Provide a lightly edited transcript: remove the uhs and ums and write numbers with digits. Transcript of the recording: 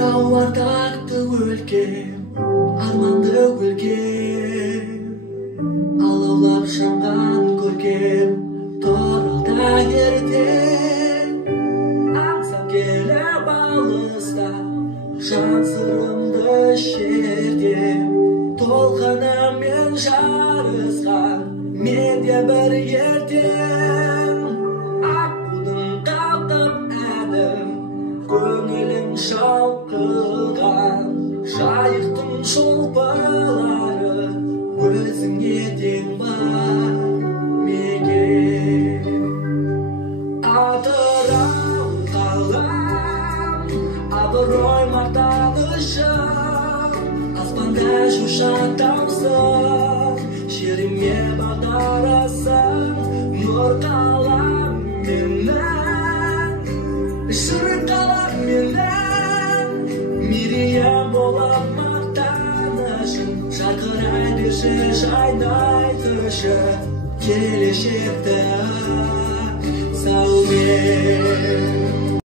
Атырау ардақты өлкем, арманды өлкем, алаулап жанған көркем, торылда ертең. Аңсап келіп алыста, жан сырымды шертем, толқынымен жарысқан менде бір ертең. Аққудың қалқып әнім, көңілің шалқыған, жайықтың шолпылары өзіңе тең бар мекен. Атырау қалам, абырой мақтанышым, аспанда жушат таусың, жеріме бағдарасың, нұр қалам менің, жүрек қалам менің, мерейім болып мақтанышым, жарқырай берші жайнай түсі келешекті.